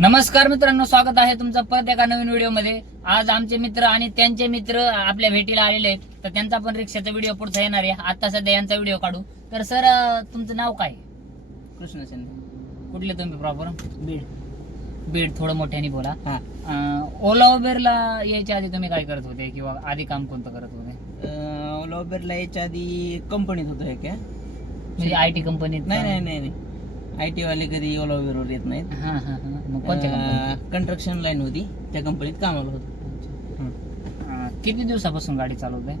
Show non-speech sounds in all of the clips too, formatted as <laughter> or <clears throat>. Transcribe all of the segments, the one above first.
नमस्कार मित्रांनो स्वागत आहे तुमचं परत एका नवीन व्हिडिओमध्ये. आज आमचे मित्र आणि त्यांचे मित्र आपल्या भेटीला आलेले आहेत. तर त्यांचा पण रिक्षाचा व्हिडिओ पुढचा येणार आहे. आता सध्या यांचा व्हिडिओ काढू. तर सर तुमचं नाव काय? कृष्ण शिंदे कुठले तुम्ही प्रॉपर बीड. बीड थोडं मोठ्याने बोला. हा. अं, ओला उबेरला यायच्या आधी तुम्ही काय करत होते किंवा आधी काम कोणतं करत होते? ओला उबेरला याच्या आधी कंपनीत होतो हे काय म्हणजे आय टी कंपनीत नाही नाही नाही नाही. आय टी वाले कधी ओला उबेरवर येत नाहीत. हा हा हा. मग कोणत्या कंपनीत कंस्ट्रक्शन लाईन होती. त्या कंपनीत कामाला होतो. अं, किती दिवसापासून गाडी चालवते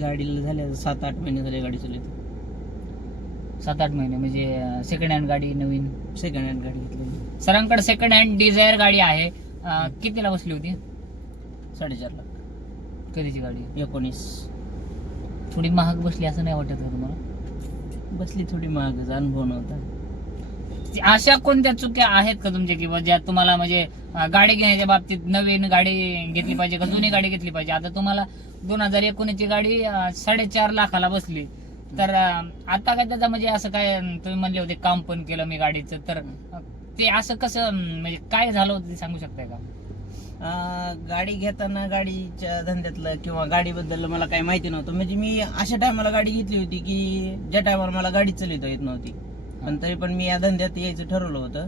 गाडीला झाले सात आठ महिने झाले गाडी चालवते सात आठ महिने म्हणजे सेकंड हँड गाडी नवीन? सेकंड हँड गाडी घेतलेली. सरांकडे सेकंड हँड डिझायर गाडी आहे. अं, कितीला बसली होती? साडेचार लाख. कधीची गाडी? एकोणीस. थोडी महाग बसली असं नाही वाटत का तुम्हाला? बसली थोडी महागच. अनुभव नव्हता. अशा कोणत्या चुक्या आहेत का तुमच्या किंवा ज्या तुम्हाला म्हणजे गाडी घेण्याच्या बाबतीत नवीन गाडी घेतली पाहिजे का जुनी गाडी घेतली पाहिजे? आता तुम्हाला दोन हजार एकोणीसची गाडी साडेचार लाखाला बसली. तर आता काय त्याचा म्हणजे असं काय तुम्ही म्हणले होते काम पण केलं मी गाडीचं. तर ते असं कसं म्हणजे काय झालं होतं ते सांगू शकताय का? गाडी घेताना गाडीच्या धंद्यातलं किंवा गाडीबद्दल मला काही माहिती नव्हतं. म्हणजे मी अशा टायमाला गाडी घेतली होती की ज्या टायमाला मला गाडी चालवता येत नव्हती. पण तरी पण मी या धंद्यात यायचं ठरवलं होतं.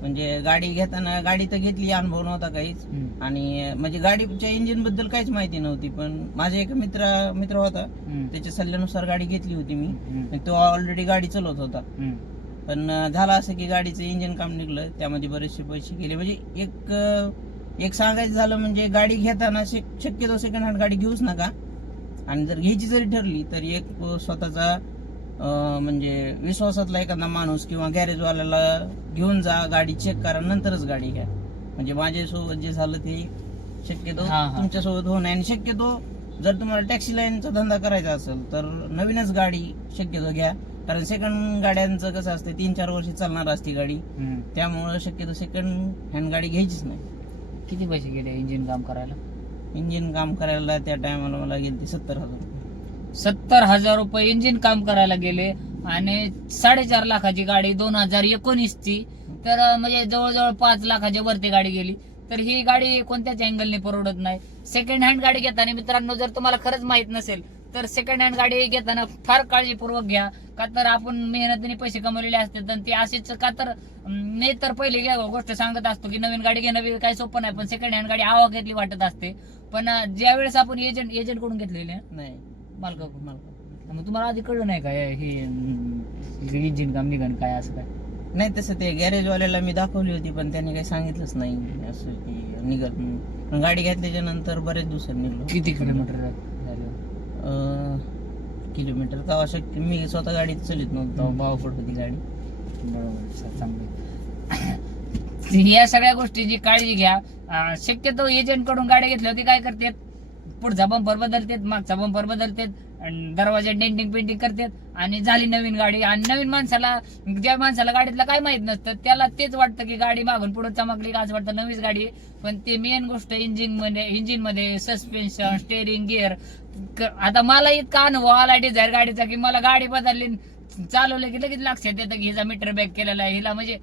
म्हणजे गाडी घेताना गाडी तर घेतली अनुभव नव्हता काहीच. आणि म्हणजे गाडीच्या इंजिनबद्दल काहीच माहिती नव्हती पण माझ्या एका मित्रा मित्र होता. त्याच्या सल्ल्यानुसार गाडी घेतली होती मी. तो ऑलरेडी गाडी चालवत होता. पण झालं असं की गाडीचं इंजिन काम निघलं. त्यामध्ये बरेचसे पैसे गेले. म्हणजे एक एक सांगायचं झालं म्हणजे गाडी घेताना शक- शक्यतो सेकंड हँड गाडी घेऊच नका. आणि जर घ्यायची जरी ठरली तर एक स्वतःचा म्हणजे विश्वासातला एखादा माणूस किंवा गॅरेजवाल्याला घेऊन जा गाडी चेक करा नंतरच गाडी घ्या. म्हणजे माझ्यासोबत जे झालं ते शक्यतो. तुमच्यासोबत नये आणि शक्यतो जर तुम्हाला टॅक्सी लाईनचा धंदा करायचा असेल तर नवीनच गाडी शक्यतो घ्या. कारण सेकंड गाड्यांचं कसं असतं तीन चार वर्ष चालणार असते गाडी. त्यामुळं शक्यतो सेकंड हँड गाडी घ्यायचीच नाही. किती पैसे गेले इंजिन काम करायला? इंजिन काम करायला त्या टायमाला मला गेले सत्तर हजार. रुपये सत्तर हजार रुपये इंजिन काम करायला गेले आणि साडेचार लाखाची गाडी दोन हजार एकोणीस ती तर म्हणजे जवळजवळ पाच लाखाच्या वरती गाडी गेली. तर ही गाडी कोणत्याच अँगलने परवडत नाही. सेकंड हँड गाडी घेताना मित्रांनो जर तुम्हाला खरंच माहीत नसेल तर सेकंड हँड गाडी घेताना फार काळजीपूर्वक घ्या. का तर आपण मेहनतीने पैसे कमवलेले असतात आणि ते असेच का तर मी तर पहिले घ्या गोष्ट सांगत असतो की नवीन गाडी घेणं काही सोपं नाही पण सेकंड हँड गाडी आवा घेतली वाटत असते. पण ज्यावेळेस आपण एजंट एजंटकडून घेतलेले नाही. मालका मला मग तुम्हाला आधी कळलं नाही काय हे इंजिन काम निघण काय असं काय? नाही तसं ते गॅरेजवाल्याला मी दाखवली होती पण त्यांनी काही सांगितलंच नाही असं की निघत गाडी घेतल्याच्या नंतर बरेच दिवसांनी निघलो. किती किलोमीटर झालं? किलोमीटर तेव्हा शक्य मी स्वतः गाडी चालित नव्हतं तेव्हा भावापड होती गाडी. बरोबर चांगलं <laughs> या सगळ्या गोष्टीची काळजी घ्या. शक्यतो एजंटकडून गाड्या घेतल्या होती काय करतात? पुढचा बंपर बदलतात मागचा बंपर बदलतात दरवाजा डेंटिंग पेंटिंग करतात आणि झाली नवीन गाडी. आणि नवीन माणसाला ज्या माणसाला गाडीतलं काय माहीत नसतं त्याला तेच वाटतं की गाडी मागून पुढे चमकली का असं वाटतं नवीच गाडी आहे. पण ते मेन गोष्ट इंजिनमध्ये इंजिनमध्ये सस्पेन्शन स्टेअरिंग गिअर आता मला इतका अनुभव आला डिझायर गाडीचा की मला गाडी बदलली चालवलं की लगेच लक्षात येतं की हिचा मीटर बॅक केलेला आहे. हिला म्हणजे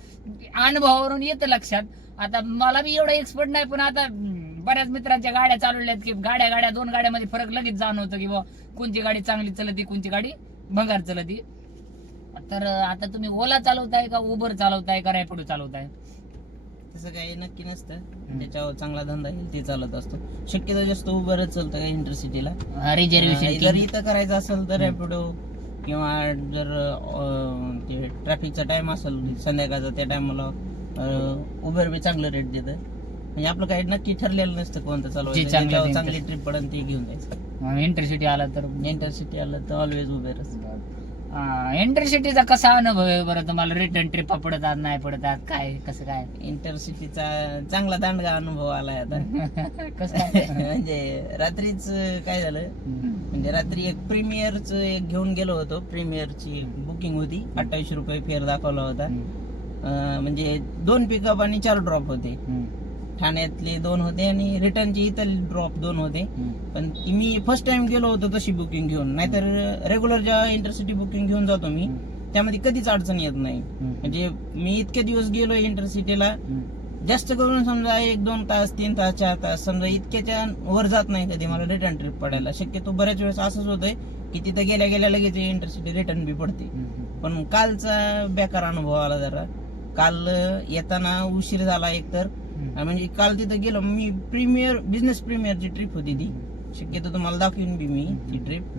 अनुभवावरून येतं लक्षात. आता मला बी एवढा एक्सपर्ट नाही पण आता बऱ्याच मित्रांच्या गाड्या चालवल्या की गाड्या गाड्या दोन गाड्यामध्ये फरक लगेच जाणवतं की बा कोणची गाडी चांगली चलती कोणची गाडी भंगार चलती. तर आता तुम्ही ओला चालवताय का उबर चालवताय का रॅपिडो चालवताय? तसं काही नक्की नसतं. ज्याच्यावर चांगला धंदा येईल ते चालत असतो. शक्यतो जास्त उबरच चालतं का इंटरसिटीला? जर रिझर्वेशन इथं करायचं असेल तर रॅपिडो किंवा जर ते ट्रॅफिकचा टाइम असेल संध्याकाळचा त्या टायमाला उबर बी चांगलं रेट देतं. म्हणजे आपलं काही नक्की ठरलेलं नसतं कोणतं जे चालवायचं चांगलं ज्याच्यावर ट्रिप पडन ते घेऊन जायचं. इंटरसिटी आला तर इंटरसिटी आलं तर ऑलवेज उबेरच इंटरसिटीचा कसा अनुभव आहे बरं तुम्हाला? रिटर्न ट्रिप पडतात नाही पडतात काय कसं काय? इंटरसिटीचा चांगला दांडगा अनुभव आलाय आता. <laughs> कसं काय? <laughs> म्हणजे रात्रीच काय झालं? म्हणजे रात्री एक प्रीमियरच एक घेऊन गेलो होतो. प्रीमियरची बुकिंग होती. अठ्ठावीसशे रुपये फेअर दाखवला होता. अं, म्हणजे दोन पिकअप आणि चार ड्रॉप होते. ठाण्यातले दोन होते आणि रिटर्नचे इतर ड्रॉप दोन होते. पण ती मी फर्स्ट टाइम गेलो होतो तशी बुकिंग घेऊन. नाहीतर रेग्युलर ज्या इंटरसिटी बुकिंग घेऊन जातो मी त्यामध्ये कधीच अडचण येत नाही. म्हणजे मी इतके दिवस गेलो इंटरसिटीला जास्त करून समजा एक दोन तास तीन तास चार तास समजा इतक्याच्या वर जात नाही कधी मला रिटर्न ट्रिप पडायला. शक्यतो बऱ्याच वेळेस असंच होतंय की तिथं गेल्या गेल्या लगेच इंटरसिटी रिटर्न बी पडते. पण कालचा बेकार अनुभव आला जरा. काल येताना उशीर झाला एकतर. म्हणजे काल तिथं गेलो मी प्रीमियर बिझनेस प्रीमियरची ट्रिप होती ती. शक्यतो तुम्हाला दाखवीन बी मी ती ट्रिप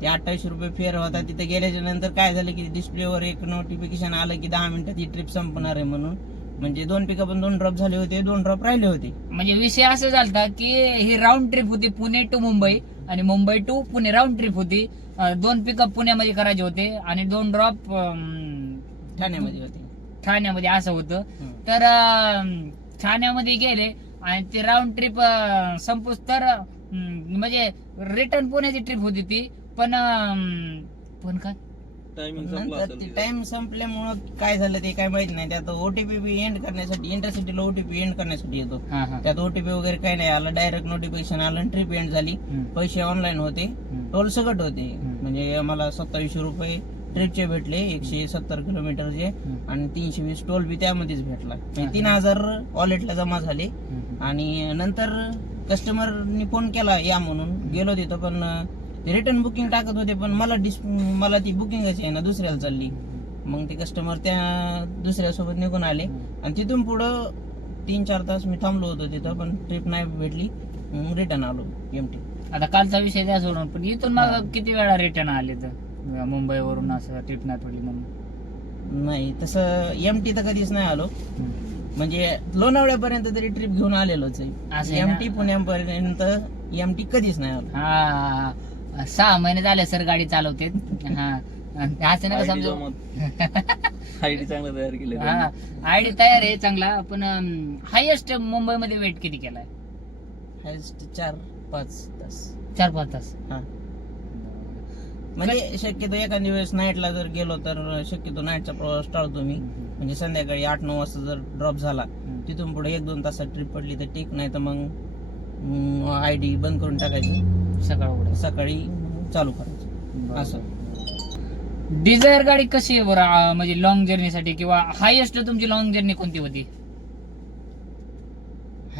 ते अठ्ठावीसशे रुपये फेअर होता तिथे गेल्याच्यानंतर काय झालं की डिस्प्लेवर एक नोटिफिकेशन आलं की दहा मिनिटात ही ट्रिप संपणार आहे म्हणून. म्हणजे दोन पिकअप दोन ड्रॉप झाले होते दोन ड्रॉप राहिले होते. म्हणजे विषय असं झालता की ही राऊंड ट्रिप होती पुणे टू मुंबई आणि Mumbai to Pune round trip होती. दोन पिकअप पुण्यामध्ये करायचे होते आणि दोन ड्रॉप ठाण्यामध्ये होते. ठाण्यामध्ये असं होतं. तर ठाण्यामध्ये गेले आणि ते राऊंड ट्रिप संपूस तर म्हणजे रिटर्न पुण्याची ट्रिप होती ती. पण पण काय. टाइम संपल्यामुळं काय झालं ते काय माहीत नाही. त्यात ओटीपी बी एंड करण्यासाठी इंटरसिटीला ओटीपी एंड करण्यासाठी येतो. हा हा. त्यात ओटीपी वगैरे काही नाही. आलं डायरेक्ट नोटिफिकेशन आलं ट्रिप एंड झाली. पैसे ऑनलाईन होते. टोल सगट होते. म्हणजे आम्हाला सत्तावीसशे रुपये ट्रिपचे भेटले एकशे सत्तर किलोमीटरचे. आणि तीनशे वीस टोल बी त्यामध्येच भेटला. म्हणजे. तीन हजार वॉलेटला जमा झाले. आणि नंतर कस्टमरनी फोन केला या म्हणून. गेलो तिथं पण रिटर्न बुकिंग टाकत होते पण मला डिस मला ती बुकिंगच आहे ना दुसऱ्याला चालली. मग ते कस्टमर त्या दुसऱ्यासोबत निघून आले. आणि तिथून पुढं तीन चार तास मी थांबलो होतो तिथं पण ट्रिप नाही भेटली. रिटर्न आलो एमटी आता कालचा विषय द्या सोडून पण इथून. मग किती वेळा रिटर्न आले तर? मुंबईवरून असं ट्रिप नाही पडली म्हणून. नाही तसं एमटी तर कधीच नाही आलो. म्हणजे लोणावळ्यापर्यंत तरी ट्रिप घेऊन आलेलोच असं आहे आहे ना? एमटी पुण्यापर्यंत एमटी कधीच नाही आलो. हा सहा महिने झाले सर गाडी चालवते. हा. आणि असं नका समजू. ID चांगलं तयार केलं हा आयडी तयार आहे चांगला. पण हायएस्ट मुंबईमध्ये वेट किती केलाय? हायस्ट चार पाच तास. चार पाच तास. हा. म्हणजे शक्यतो एखाद्या वेळेस नाईटला जर गेलो तर शक्यतो नाईटचा प्रवास टाळतो मी. म्हणजे संध्याकाळी आठ नऊ वाजता जर ड्रॉप झाला तिथून पुढे एक दोन तासात ट्रिप पडली तर ठीक नाही तर मग आय डी बंद करून टाकायचं. सकाळ सकाळी चालू करायचं. असं. डिझायर गाडी कशी आहे बरं म्हणजे लॉंग जर्नीसाठी किंवा हायएस्ट तुमची लॉंग जर्नी कोणती होती?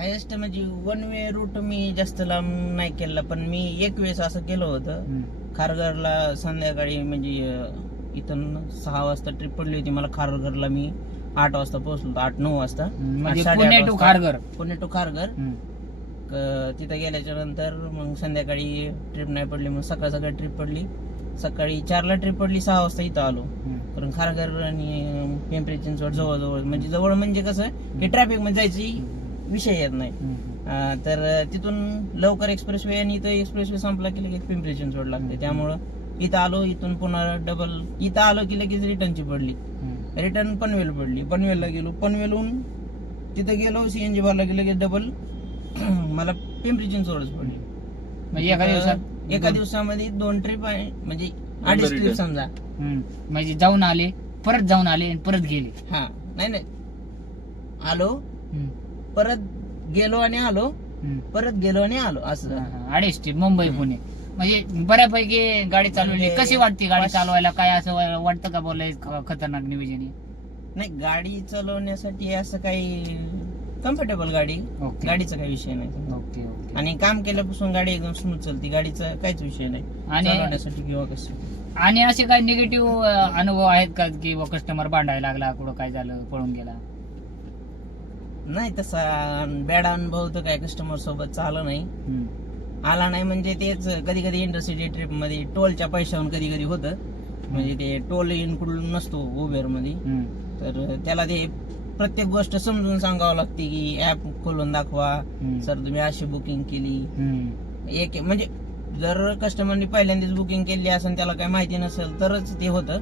हायेस्ट म्हणजे वन वे रूट मी जास्त लांब नाही केला पण मी एक वेळेस असं केलं होतं. खारघरला संध्याकाळी म्हणजे अं, इथून सहा वाजता ट्रिप पडली होती. मला खारघरला मी आठ वाजता पोहोचलो होतो. आठ नऊ वाजता. म्हणजे साडेआठ पुणे टू वाजता. खारघर. पुणे टू खारघर. क- तिथं गेल्याच्यानंतर मग संध्याकाळी ट्रिप नाही पडली. मग सकाळ सकाळी ट्रिप पडली. सकाळी चारला ट्रिप पडली. सहा वाजता इथं आलो. कारण खारघर आणि पिंपरी चिंचवड जवळ जवळ म्हणजे जवळ म्हणजे कसं की ट्रॅफिकमध्ये जायची विषय येत नाही. अं, तर तिथून लवकर एक्सप्रेस वे आणि इथं एक्सप्रेस वे संपला की लगेच पिंपरी चिंचवड लागते. त्यामुळं इथं आलो इथून पुन्हा डबल इथं आलो की लगेच रिटर्नची पडली. रिटर्न पनवेल पडली. पनवेलला गेलो. पनवेलहून तिथं गेलो सीएनजी भरला की लगेच डबल <clears throat> मला पिंपरी चिंचवडच पडली. म्हणजे एका दिवसात एका दिवसामध्ये दोन ट्रिप आहे. म्हणजे अडीच ट्रिप return. समजा. हम्म. म्हणजे जाऊन आले परत जाऊन आले आणि परत गेले. हा. नाही नाही. आलो. हम्म. परत गेलो आणि आलो. परत गेलो आणि आलो असं. अडीच ट्रिप मुंबई पुणे. म्हणजे बऱ्यापैकी गाडी चालवली. म्हणजे कशी वाटते गाडी चालवायला? काय असं वाटतं का बोलाय खतरनाक नियोजन? नाही गाडी चालवण्यासाठी असं काही कम्फर्टेबल गाडी गाडीचा काही विषय नाही. Okay okay. आणि काम केल्यापासून गाडी एकदम स्मूथ चालते. गाडीचा काहीच विषय नाही. आणि किंवा कसं. आणि असे काही निगेटिव्ह अनुभव आहेत का? की कस्टमर भांडायला लागला कुठं काय झालं पळून गेला? नाही तसा बॅड अनुभव तर काय कस्टमर सोबत आला नाही. आला नाही म्हणजे तेच कधी कधी इंटरसिटी ट्रिपमध्ये टोलच्या पैशावरून कधी कधी होतं म्हणजे ते टोल इन्क्लूड नसतो उबेरमध्ये. तर त्याला ते प्रत्येक गोष्ट समजून सांगावं लागते की ऍप खोलून दाखवा. सर तुम्ही अशी बुकिंग केली. एक म्हणजे जर कस्टमरनी पहिल्यांदाच बुकिंग केली असेल त्याला काही माहिती नसेल तरच ते होतं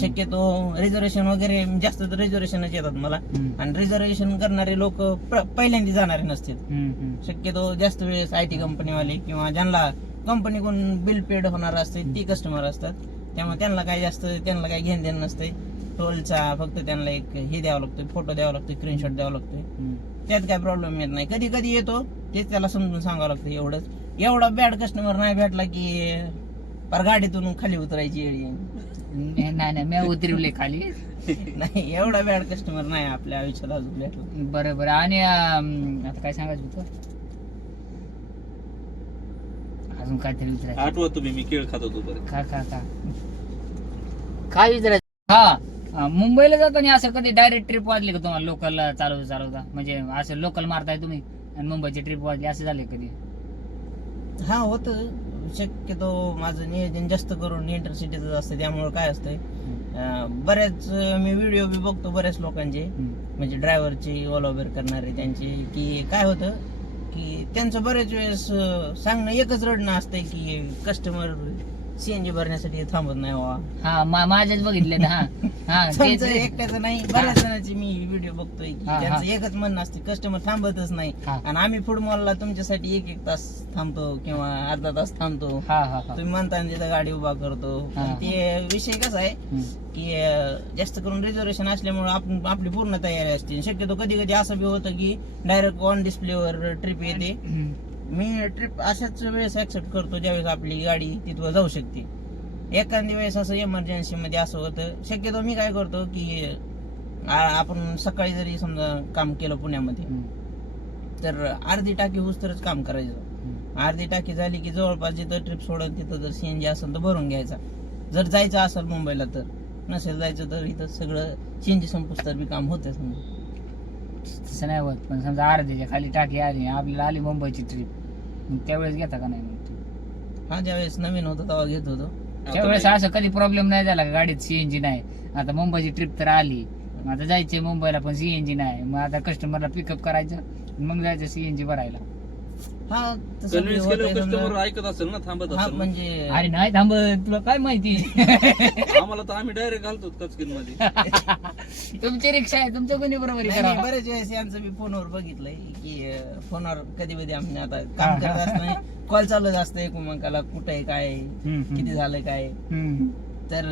शक्यतो रिझर्वेशन वगैरे जास्त तर रिझर्वेशनच येतात मला. हम्म. आणि रिझर्वेशन करणारे लोक पहिल्यांदा जाणारे नसतात. शक्यतो जास्त वेळेस आय टी कंपनीवाले किंवा ज्यांना कंपनीकडून बिल पेड होणार असते ती कस्टमर असतात. त्यामुळे त्यांना काही जास्त त्यांना काही घेणं देणं नसते. टोलचा फक्त त्यांना एक हे द्यावं लागतं फोटो द्यावा लागतो स्क्रीनशॉट द्यावा लागतोय. त्यात काय प्रॉब्लेम येत नाही. कधी कधी येतो तेच त्याला समजून सांगावं लागतं एवढंच. एवढा बॅड कस्टमर नाही भेटला की पर गाडीतून खाली उतरायची येडी. नाही नाही मी उतरवले खाली. नाही एवढा बॅड कस्टमर नाही आपल्या आयुष्यात अजून भेटला. बरं बरं. आणि अं, आता काय सांगायचं होतं? अजून काहीतरी विचारायचं. आठवत तुम्ही मी केळ खात होतो बरं का का का काय विचारायचं? हा अं, मुंबईला जाताना असं कधी डायरेक्ट ट्रिप वाजली का तुम्हाला लोकल चालवता चालवता? म्हणजे असं लोकल मारताय तुम्ही आणि मुंबईची ट्रिप वाजली असं झाले कधी? हा होत. शक्यतो माझं नियोजन जास्त करून इंटरसिटीच असतं त्यामुळे काय असतंय अं, बऱ्याच मी व्हिडिओ बी बघतो बऱ्याच लोकांचे. म्हणजे ड्रायव्हरचे ओला उबेर करणारे त्यांचे की काय होतं की त्यांचं बरेच वेळेस अं, सांगणं एकच रडणं असतंय की कस्टमर सीएनजी भरण्यासाठी थांबत नाही व्हा हा मा- माझ्याच बघितले हा हा <laughs> तेच. एकट्याचं नाही बऱ्याच जणांची मी व्हिडिओ बघतोय की हा, हा. त्यांचं एकच म्हणणं असते कस्टमर थांबतच नाही हा आणि आम्ही फूड मॉलला तुमच्यासाठी एक एक तास थांबतो किंवा अर्धा तास थांबतो हा हा हा तुम्ही म्हणता ना तिथं गाडी उभा करतो हा. पण ते विषय कसा आहे हम्म. की अं, जास्त करून रिझर्वेशन असल्यामुळे आपण आपली पूर्ण तयारी असते शक्यतो कधी कधी असं बी होतं की डायरेक्ट ऑन डिस्प्लेवर ट्रिप येते हम्म. मी ट्रिप अशाच वेळेस ऍक्सेप्ट करतो ज्यावेळेस आपली गाडी तिथं जाऊ शकते. एखाद्या वेळेस असं इमर्जन्सी मध्ये असं होतं शक्यतो मी काय करतो की आपण सकाळी जरी समजा काम केलं पुण्यामध्ये. तर अर्धी टाकी होस तरच काम करायचं. अर्धी टाकी झाली की जवळपास जिथं ट्रिप सोडत तिथं जर सीएनजी असेल तर भरून घ्यायचा. जर जायचं असेल मुंबईला तर नसेल जायचं तर इथं सगळं सीएनजी संपुस तर बी काम होतं समजा. तसं नाही होत पण समजा अर्ध्याच्या खाली टाकी आली आपल्याला आली मुंबईची ट्रिप मग त्यावेळेस घेता का नाही मग? हा ज्यावेळेस नवीन होतं तेव्हा घेत होतो. त्यावेळेस असं कधी प्रॉब्लेम नाही झाला का? गाडीत सीएनजी नाही. आता मुंबईची ट्रिप तर आली. मग आता जायचंय मुंबईला पण सीएनजी नाही. मग आता कस्टमरला पिकअप करायचं मग जायचं सीएनजी भरायला. हा तसं बी कन्व्हिन्स होतंय केलं समजा. कस्टमर ऐकत असेल ना थांबत हा असेल ना. म्हणजे अरे नाही थांब तुला काय माहिती <laughs> आम्हाला तर आम्ही डायरेक्ट घालतो कचकिनमध्ये <laughs> तुमची रिक्षा आहे तुमच्या कोणी बरोबरी नाही, करा नाही, बरेच वेळेस यांचं मी फोनवर बघितलंय की अं, फोनवर कधी कधी आम्ही आता काम. करत असताना कॉल चालू असतं एकमेकाला कुठे आहे काय आहे. किती झालंय काय आहे. तर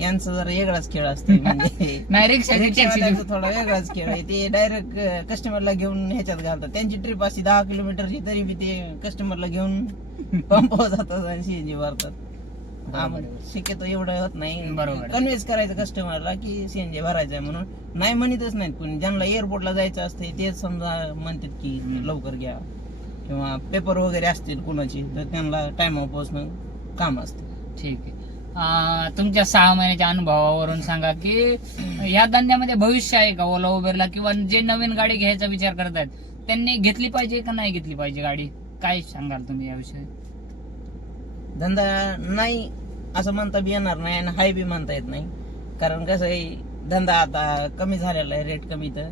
यांचा जरा वेगळाच खेळ असतो <laughs> म्हणजे नाही रिक्षा रिक्षावाल्यांचा थोडा वेगळाच खेळ आहे. ते डायरेक्ट कस्टमरला घेऊन ह्याच्यात घालतात. त्यांची ट्रिप अशी दहा किलोमीटरची तरी बी ते कस्टमरला घेऊन <laughs> पंपावर जातात आणि सीएनजी भरतात शक्यतो एवढं होत नाही. बरोबर. कन्व्हिन्स करायचं कस्टमरला की सीएनजी भरायचं आहे म्हणून. नाही म्हणतच नाहीत कोणी. ज्यांना एअरपोर्टला जायचं असते तेच समजा म्हणतात की. लवकर घ्या. किंवा पेपर वगैरे असतील कुणाचे तर त्यांना टाइम पोहोचणं काम असतं. ठीक आहे. तुमच्या सहा महिन्याच्या अनुभवावरून सांगा की या धंद्यामध्ये भविष्य आहे का ओला उबेरला? किंवा जे नवीन गाडी घ्यायचा विचार करत आहेत त्यांनी घेतली पाहिजे का नाही घेतली पाहिजे गाडी? काय सांगाल तुम्ही याविषयी? धंदा नाही असं म्हणता बी येणार नाही आणि हाय बी म्हणता येत नाही. कारण कसं आहे धंदा आता कमी झालेला आहे रेट कमी तर.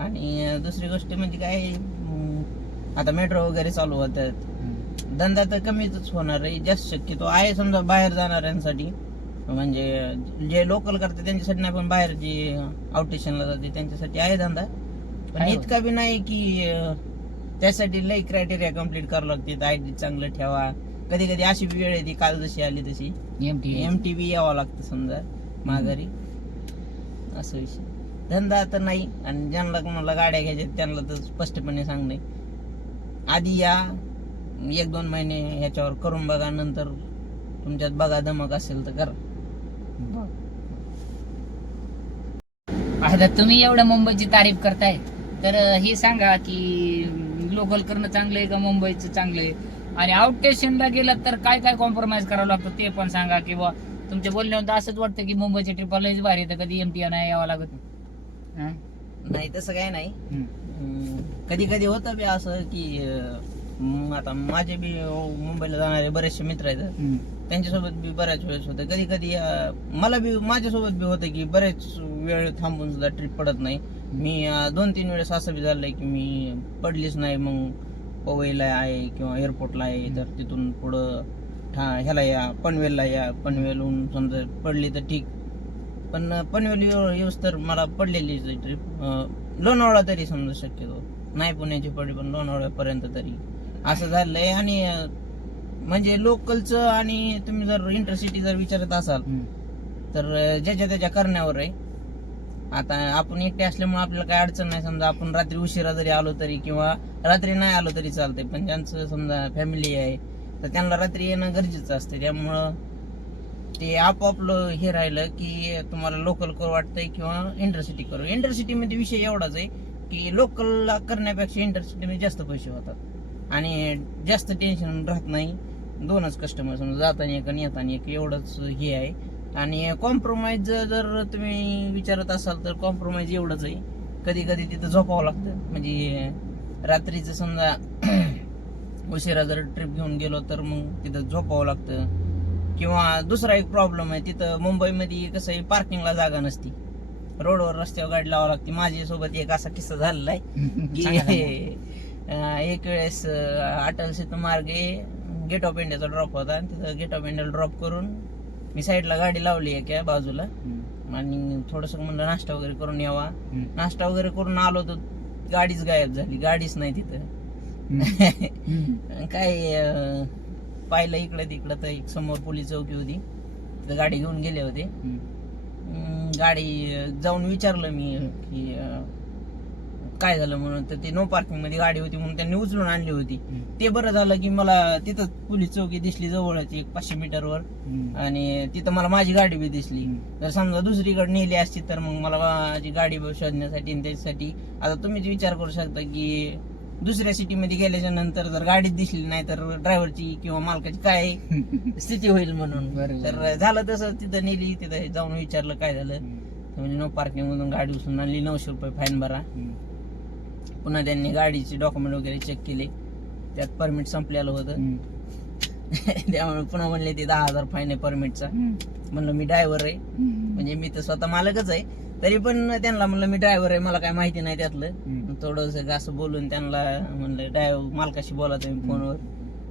आणि दुसरी गोष्ट म्हणजे काय आता मेट्रो वगैरे चालू होतात. धंदा तर कमीच होणार आहे जास्त शक्यतो आहे समजा बाहेर जाणाऱ्यांसाठी. म्हणजे जे लोकल करतात त्यांच्यासाठी नाही पण बाहेर जे आउट स्टेशनला जाते त्यांच्यासाठी आहे धंदा. पण आहे. इतका बी नाही की अं, त्यासाठी लई क्रायटेरिया कंप्लीट करावं लागते. आय डी चांगलं ठेवा. कधी कधी अशी बी वेळ येते काल जशी आली तशी. M T M T B यावं लागतं समजा माघारी. असं विषय. धंदा तर नाही आणि ज्यांना कोणाला गाड्या घ्यायच्या त्यांना तर स्पष्टपणे सांगणे. आधी या एक दोन महिने ह्याच्यावर करून बघा नंतर तुमच्यात बघा दमक असेल तर करा. आता तुम्ही एवढं मुंबईची तारीफ करताय. तर हे सांगा की लोकल करणं चांगलं आहे का मुंबईचं चांगलं आहे आणि आउट स्टेशनला गेलं तर काय काय कॉम्प्रोमाइज करावं लागतं ते पण सांगा किंवा तुमच्या बोलण्यावर असंच वाटतं की मुंबईच्या ट्रिपला लयच भारी तर कधी एम टी नाही यावं लागत? नाही. तसं काय नाही. कधी कधी होतं बी असं की अं, म, आता माझे बी मुंबईला जाणारे बरेचसे मित्र आहेत. त्यांच्यासोबत बी बऱ्याच वेळेस होतं. कधी कधी मला बी माझ्यासोबत बी होतं की बरेच वेळ थांबून सुद्धा ट्रिप पडत नाही. मी दोन तीन वेळेस असं बी झालंय की मी पडलीच नाही मग पवईला आहे किंवा एअरपोर्टला आहे तर तिथून पुढं ठा ह्याला या पनवेलला या. पनवेलहून समजा पडली तर ठीक. पण पनवेल येऊ- येऊस तर मला पडलेली ट्रिप लोणावळा तरी समजा शक्यतो. नाही पुण्याची पडली पण लोणावळ्यापर्यंत तरी. असं झालंय आणि म्हणजे लोकलचं आणि तुम्ही जर इंटरसिटी जर विचारत असाल. तर ज्याच्या त्याच्या करण्यावर आहे. आता आपण एकटे असल्यामुळे आपल्याला काही अडचण नाही. समजा आपण रात्री उशिरा जरी आलो तरी किंवा रात्री नाही आलो तरी चालतंय. पण ज्यांचं समजा फॅमिली आहे तर त्यांना रात्री येणं गरजेचं असते. त्यामुळं ते आपापलं हे राहिलं की तुम्हाला लोकल करू वाटतंय किंवा इंटरसिटी करू. इंटरसिटी मध्ये विषय एवढाच आहे की लोकलला करण्यापेक्षा इंटरसिटी मध्ये जास्त पैसे होतात. आणि जास्त टेन्शन राहत नाही. दोनच कस्टमर समजा जाताना एक आणि येताना एक एवढंच हे आहे. आणि कॉम्प्रोमाइज जर तुम्ही विचारत असाल तर कॉम्प्रोमाइज एवढंच आहे. कधी कधी तिथं झोपावं लागतं. म्हणजे रात्रीचं समजा <clears throat> उशिरा जर ट्रिप घेऊन गेलो तर मग तिथं झोपावं लागतं. किंवा दुसरा एक प्रॉब्लेम आहे तिथं मुंबईमध्ये कसं आहे पार्किंगला जागा नसती. रोडवर रस्त्यावर गाडी लावावं लागते. माझ्यासोबत एक असा किस्सा झालेला आहे. <laughs> की एक वेळेस अटल सेतू मार्गे गेट ऑफ इंडियाचा ड्रॉप होता. आणि तिथं गेट ऑफ इंडियाला ड्रॉप करून मी साईडला गाडी लावली आहे क्या बाजूला आणि थोडस म्हणलं नाश्ता वगैरे करून यावा. नाश्ता वगैरे करून आलो तर गाडीच गायब झाली. गाडीच नाही तिथं. <laughs> काय पाहिलं इकडे तिकडं तर एक समोर पोलीस चौकी होती. तिथं गाडी घेऊन गेले होते. गाडी जाऊन विचारलं मी की काय झालं म्हणून तर ते नो पार्किंगमध्ये गाडी होती म्हणून त्यांनी उचलून आणली होती. ते बरं झालं की मला तिथं पोलीस चौकी दिसली जवळच एक पाचशे मीटरवर आणि तिथं मला माझी गाडी बी दिसली. जर समजा दुसरीकडे नेली असती तर मग मला माझी गाडी शोधण्यासाठी आणि त्याच्यासाठी आता तुम्हीच विचार करू शकता की दुसऱ्या सिटीमध्ये गेल्याच्यानंतर जर गाडीच दिसली नाही तर ड्रायव्हरची किंवा मालकाची काय <laughs> स्थिती होईल म्हणून. तर झालं तसं तिथं नेली तिथं जाऊन विचारलं काय झालं. म्हणजे नो पार्किंग मधून गाडी उचलून आणली नऊशे रुपये फाईन भरा. पुन्हा त्यांनी गाडीचे डॉक्युमेंट वगैरे चेक केले. त्यात परमिट संपलेलं होतं. त्यामुळे पुन्हा म्हणले ते दहा हजार फाईन आहे परमिटचा म्हणलं मी ड्रायव्हर आहे. म्हणजे मी तर स्वतः मालकच आहे. तरी पण त्यांना म्हणलं मी ड्रायव्हर आहे मला काय माहिती नाही त्यातलं. थोडस असं बोलून त्यांना म्हणलं ड्रायव्हर मालकाशी बोला तुम्ही फोनवर.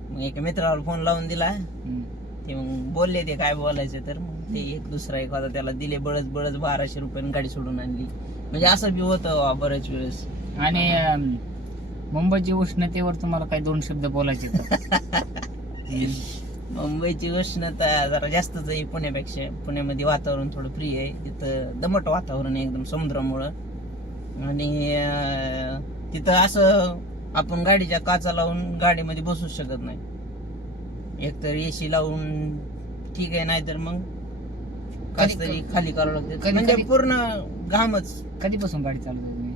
मग एका मित्राला फोन लावून दिला. ते मग बोलले ते काय बोलायचं तर मग ते एक दुसरा एक होता त्याला दिले बळच बळच बाराशे रुपयाने गाडी सोडून आणली. म्हणजे असं बी होतं बऱ्याच वेळेस. आणि अं, मुंबईच्या उष्णतेवर तुम्हाला काही दोन शब्द बोलायचे? <laughs> मुंबईची उष्णता जरा जास्तच आहे पुण्यापेक्षा. पुण्यामध्ये वातावरण थोडं फ्री आहे. तिथं दमट वातावरण आहे एकदम समुद्रामुळं. आणि अं, तिथं असं आपण गाडीच्या काचा लावून गाडीमध्ये बसूच शकत नाही. एकतर एसी लावून ठीक आहे नाहीतर मग तरी खाली करावं लागतं. कधी- म्हणजे कधी- पूर्ण घामच. कधीपासून गाडी चालवता तुम्ही?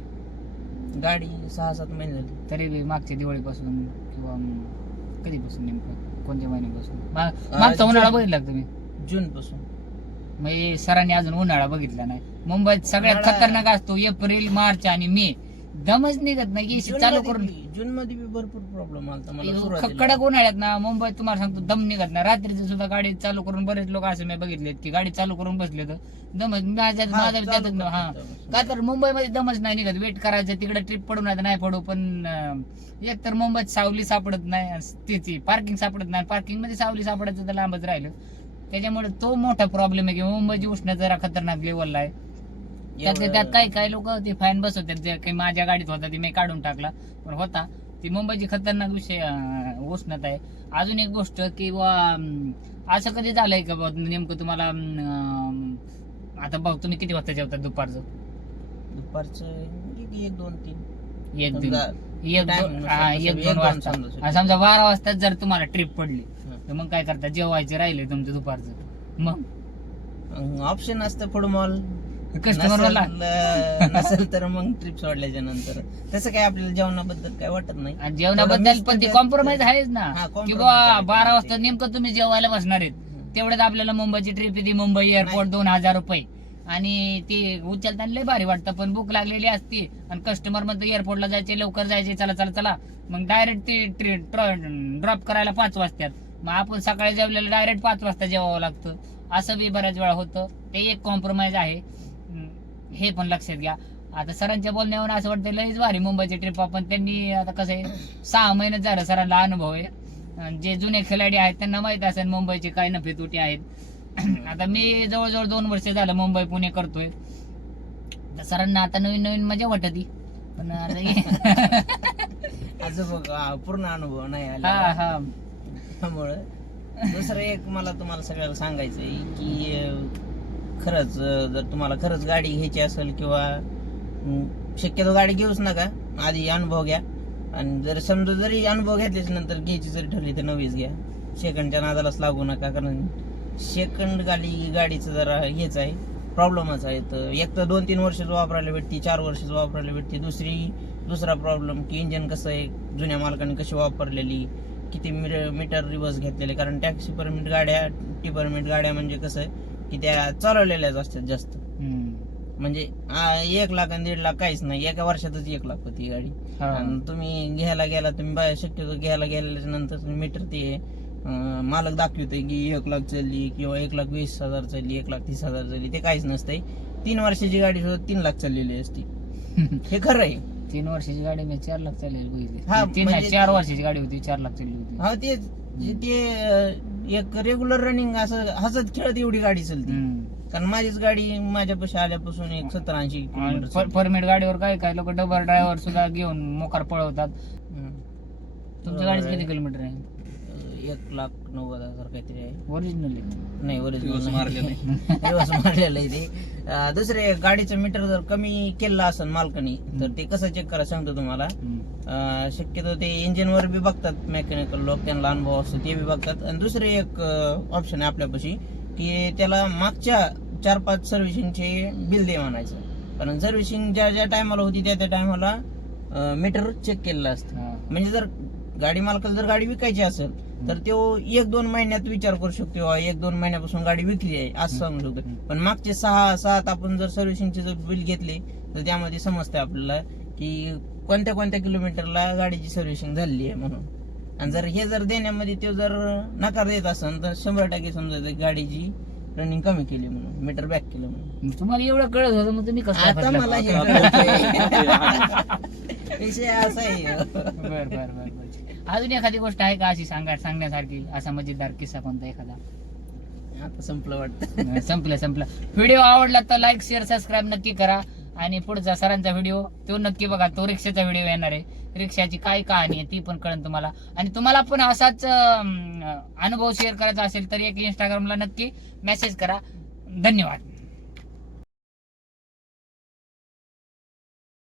गाडी सहा सात महिने झाली. तरी बी मागच्या दिवाळीपासून किंवा कधीपासून नेमकं? कोणत्या महिन्यापासून? मा- मागचा उन्हाळा बघितला का तुम्ही? जून पासून म्हणजे सरांनी अजून उन्हाळा बघितला नाही. मुंबईत सगळ्यात उन्हाळा- खतरनाक असतो एप्रिल मार्च आणि मे. दमच निघत नाही एसी चालू करून जून मध्ये बी भरपूर प्रॉब्लेम आला मला ख- सुरुवातीला. कडक उन्हाळ्यात ना मुंबईत तुम्हाला सांगतो दम निघत नाही. रात्रीचं सुद्धा गाडी चालू करून बरेच लोक असे मी बघितलेत की गाडी चालू करून बसले तर दमच माझ्या हा, चालू त्यातच हा. का तर मुंबईमध्ये दमच नाही निघत. वेट करायचं तिकडे ट्रिप पडू नाही तर नाही पडू पण अं, एक तर मुंबईत सावली सापडत नाही आणि तिची पार्किंग सापडत नाही पार्किंगमध्ये सावली सापडायचं तर लांबच राहिलं. त्याच्यामुळे तो मोठा प्रॉब्लेम आहे की मुंबईची उष्णता जरा खतरनाक लेवलला आहे. त्यातले त्यात काही काही लोक ते फाईन बसवतात जे काही माझ्या गाडीत होता ते मी काढून टाकला. पण होता. ती मुंबईची खतरनाक विषय उष्णता आहे. अजून एक गोष्ट की असं कधी झालंय का नेमकं तुम्हाला आता बघ तुम्ही किती वाजता जेवता दुपारचं? दुपारचं एक दोन तीन. एक दोन. समजा एक दोन वाजता. समजा. बारा वाजता जर तुम्हाला ट्रिप पडली. तर मग काय करता? जेवायचे राहिले तुमचं दुपारचं. मग? ऑप्शन असतं फुडमॉल कस्टमर नसेल तर मग ट्रिप सोडल्याच्या नंतर. तसं काय आपल्याला जेवणाबद्दल काय वाटत नाही. आणि जेवणाबद्दल पण ती कॉम्प्रोमाइज आहेच ना. हा, की compromise बा आहे. बारा वाजता नेमकं तुम्ही जेवायला बसणार आहेत. तेवढ्यात आपल्याला मुंबईची ट्रिप येते मुंबई एअरपोर्ट दोन हजार रुपये. आणि ते उचलताना लय भारी वाटतं पण बुक लागलेली असते. आणि कस्टमर म्हणतो एअरपोर्टला जायचे लवकर जायचे चला चला चला. मग डायरेक्ट ते ड्रॉप करायला पाच वाजतात. मग आपण सकाळी जेवलेलं डायरेक्ट पाच वाजता जेवावं लागतं. असं बी बऱ्याच वेळा होतं. ते एक कॉम्प्रोमाइज आहे. हे पण लक्षात घ्या. आता सरांच्या बोलण्यावर असं वाटतं लईच भारी मुंबईची ट्रिप आपण त्यांनी आता कसं आहे सहा महिन्यात झालं सरांना अनुभव आहे. जे जुने खेळाडी आहेत त्यांना माहीत असेल मुंबईचे काय नफे तोटे आहेत. <clears throat> आता मी जवळजवळ दोन वर्ष झालं मुंबई पुणे करतोय. तर सरांना आता नवीन नवीन मजा वाटत. पण आता <laughs> पूर्ण अनुभव नाही हा हा. त्यामुळं दुसरं एक मला तुम्हाला सगळ्याला सांगायचं आहे की खरंच जर तुम्हाला खरंच गाडी घ्यायची असेल किंवा शक्यतो गाडी घेऊच नका. आधी अनुभव घ्या. आणि जर समजा जरी अनुभव घेतल्याच नंतर घ्यायची जरी ठरली तर नवीच घ्या. सेकंडच्या नादालाच लागू नका कारण सेकंड गाडी गाडीचं जरा हेच आहे. प्रॉब्लेमच आहे. तर एक तर दोन तीन वर्षच वापरायला भेटते चार वर्षच वापरायला भेटते. दुसरी दुसरा प्रॉब्लेम की इंजन कसं आहे जुन्या मालकाने कशी वापरलेली किती मीटर रिवर्स घेतलेले. कारण टॅक्सी परमिट गाड्या टी परमिट गाड्या म्हणजे कसं आहे की त्या चालवलेल्याच असतात जास्त. म्हणजे एक लाख आणि दीड लाख काहीच नाही. एका वर्षातच एक लाख होती गाडी. आणि तुम्ही घ्यायला गेला तुम्ही शक्यतो घ्यायला गेल्याच्यानंतर मीटर ते मालक दाखवतोय की एक लाख चालली किंवा एक लाख वीस हजार चालली एक लाख तीस हजार चालली ते काहीच नसतंय. तीन वर्षाची गाडी सुद्धा तीन लाख चाललेली असती. <laughs> हे खरं आहे. तीन वर्षाची गाडी मी चार लाख चाललेली बघितली. तीन नाही म्हणजे- चार वर्षाची गाडी होती चार लाख चालली होती. हा ते एक रेग्युलर रनिंग असं हसत खेळत एवढी गाडी चालते. कारण माझीच गाडी माझ्यापाशी आल्यापासून एक सत्तर ऐंशी. परमिट गाडीवर काय काय लोक डबल ड्रायव्हर सुद्धा घेऊन मोकार पळवतात. तुमच्या गाडीचं किती किलोमीटर आहे एक लाख नव्वद हजार काहीतरी आहे. ओरिजिनल नाही दिवस ओरिजिनल मारले नाही. दिवस <laughs> मारलेलं आहे ते. अं, दुसरे गाडीचं मीटर जर कमी केलं असेल मालकानी तर ते कसं चेक करा सांगतो तुम्हाला? अं, शक्यतो ते इंजिन वर बी बघतात मेकॅनिकल लोक त्यांना अनुभव असतो ते बी बघतात. आणि दुसरे एक ऑप्शन आहे आपल्यापाशी की त्याला मागच्या चार पाच सर्व्हिसिंगचे बिल दे म्हणायचं. कारण सर्व्हिसिंग ज्या ज्या टायमाला होती त्या त्या टायमाला मीटर चेक केलेलं असतं. म्हणजे जर गाडी मालकाला जर गाडी विकायची असेल तर तो एक दोन महिन्यात विचार करू शकतो "वा, एक दोन महिन्यापासून गाडी विकली आहे असं सांगू शकतो. पण मागचे सहा सात आपण जर सर्व्हिसिंगचे जर बिल घेतले तर त्यामध्ये समजते आपल्याला की कोणत्या कोणत्या किलोमीटरला गाडीची सर्व्हिसिंग झालेली आहे म्हणून. आणि जर हे जर देण्यामध्ये तो जर नकार देत असेल तर शंभर टक्के समजायचं गाडीची रनिंग कमी केली म्हणून मीटर बॅक केलं म्हणून. तुम्हाला एवढं कळत होतं मग तुम्ही कसं आता मला हे. <laughs> विषय असा आहे. बर बर बर. अजून एखादी गोष्ट आहे का अशी सांगा सांगण्यासारखी? असा मजेदार किस्सा कोणता एखादा? आता संपलं वाटतं. संपलं संपलं. व्हिडिओ आवडला तर लाईक शेअर सबस्क्राईब नक्की करा. आणि पुढचा सरांचा व्हिडिओ तो नक्की बघा तो रिक्षाचा व्हिडिओ येणार आहे. रिक्षाची काय कहाणी आहे ती पण कळेल तुम्हाला. आणि तुम्हाला पण असाच अनुभव शेअर करायचा असेल तर एक इंस्टाग्रामला नक्की मेसेज करा. धन्यवाद.